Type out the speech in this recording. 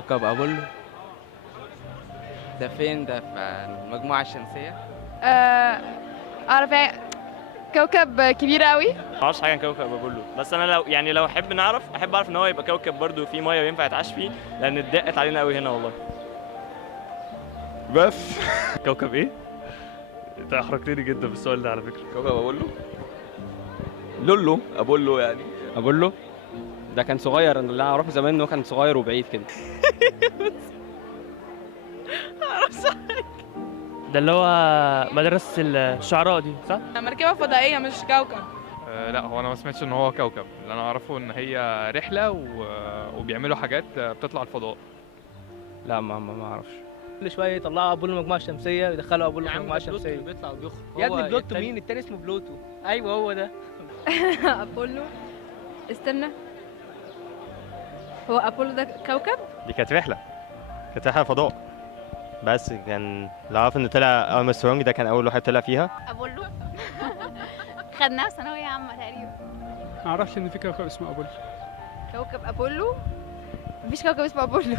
كوكب أبولو. ده فين ده؟ في المجموعة الشمسية. اعرف كوكب كبير قوي. ما اعرفش حاجه عن كوكب ابولو، بس انا لو احب نعرف، احب اعرف ان هو يبقى كوكب برضه فيه ميه وينفع يتعاش فيه، لان اتضاقت علينا قوي هنا والله. بس كوكب ايه؟ انت احرجتني جدا بالسؤال ده على فكره. كوكب ابولو. لولو ابولو يعني. ابولو ده كان صغير، اللي انا اعرفه زمان انه كان صغير وبعيد كده. ده اللي هو مدرسه الشعراء دي، صح؟ مركبة فضائية مش كوكب. لا، هو انا ما سمعتش ان هو كوكب. اللي انا اعرفه ان هي رحله وبيعملوا حاجات بتطلع الفضاء. لا ما اعرفش. كل شويه يطلعوا ابولو المجموعه الشمسيه ويدخلوا ابولو يا عم المجموعه ده بلوتو الشمسيه. اللي بيطلع وبيخرج. يا هو ابني بلوتو التاني- مين؟ التاني اسمه بلوتو. ايوه هو ده. أبولو، استنى، هو أبولو ده كوكب؟ دي كانت رحله فضاء. بس كان اللي عارف ان طلع ارمسترونج، ده كان اول واحد طلع فيها. أبولو خدناها في ثانوية عامة تقريبا. ما اعرفش ان في كوكب اسمه ابولو. كوكب أبولو؟ مفيش كوكب اسمه أبولو.